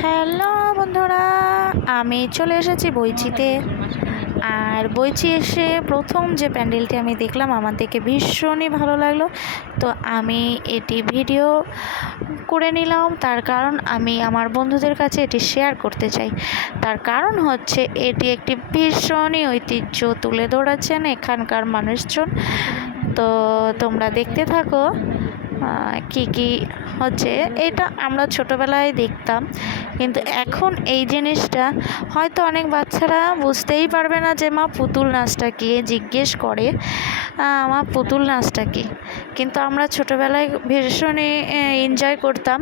Hello বন্ধুরা, আমি চলে এসেছি বইচিতে। আর বইচি এসে প্রথম যে প্যান্ডেলটি আমি দেখলাম আমার দেখে ভীষণই ভালো লাগলো। তো আমি এটি ভিডিও করে নিলাম, তার কারণ আমি আমার বন্ধুদের কাছে এটি শেয়ার করতে চাই। তার কারণ হচ্ছে এটি একটি ভীষণই ঐতিহ্য তুলে ধরেছেন এখানকার মানুষজন। তো তোমরা দেখতে থাকো কি কি হচ্ছে। এটা আমরা ছোটোবেলায় দেখতাম, কিন্তু এখন এই জিনিসটা হয়তো অনেক বাচ্চারা বুঝতেই পারবে না যে মা পুতুল নাচটা কি, জিজ্ঞেস করে মা পুতুল নাচটা কি। কিন্তু আমরা ছোটোবেলায় ভীষণই এনজয় করতাম।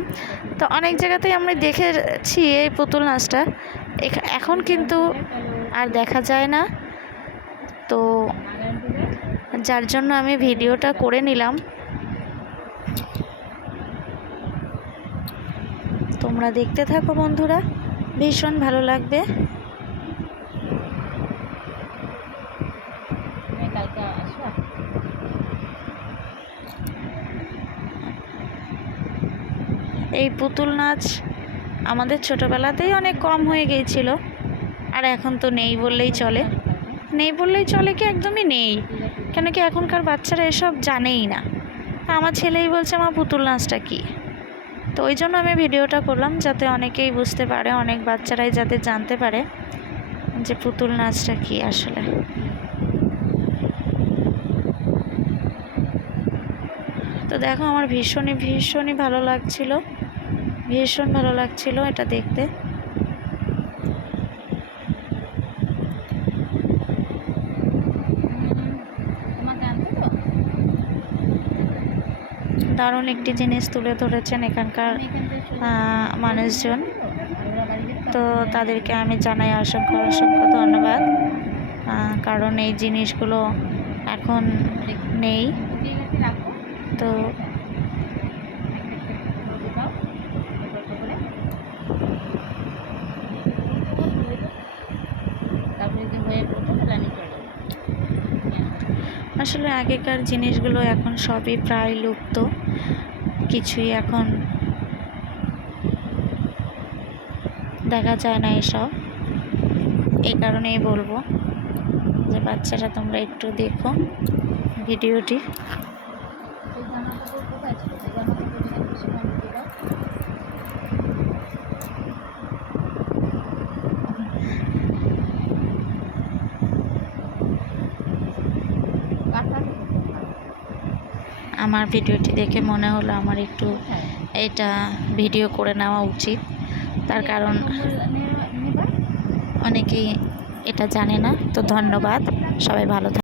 তো অনেক জায়গাতেই আমরা দেখেছি এই পুতুল নাচটা, এখন কিন্তু আর দেখা যায় না। তো যার জন্য আমি ভিডিওটা করে নিলাম, তোমরা দেখতে থাকো বন্ধুরা, ভীষণ ভালো লাগবে। এই পুতুল নাচ আমাদের ছোটোবেলাতেই অনেক কম হয়ে গিয়েছিল, আর এখন তো নেই বললেই চলে। নেই বললেই চলে কি, একদমই নেই। কেন কি এখনকার বাচ্চারা এসব জানেই না। আমার ছেলেই বলছে আমার পুতুল নাচটা কী। তো ওই জন্য আমি ভিডিওটা করলাম, যাতে অনেকেই বুঝতে পারে, অনেক বাচ্চারাই যাতে জানতে পারে যে পুতুল নাচটা কী আসলে। তো দেখো, আমার ভীষণই ভালো লাগছিল, ভীষণ ভালো লাগছিল এটা দেখতে। দারুণ একটি জিনিস তুলে ধরেছেন এখানকার মানুষজন। তো তাদেরকে আমি জানাই অসংখ্য ধন্যবাদ, কারণ এই জিনিসগুলো এখন নেই। তো আসলে আগেকার জিনিসগুলো এখন সবই প্রায় লুপ্ত, কিছুই এখন দেখা যায় না এসব। এই কারণেই বলবো যে বাচ্চারা তোমরা একটু দেখো ভিডিওটি। আমার ভিডিওটি দেখে মনে হলো আমার একটু এটা ভিডিও করে নেওয়া উচিত, তার কারণ অনেকেই এটা জানে না। তো ধন্যবাদ, সবাই ভালো থাকবে।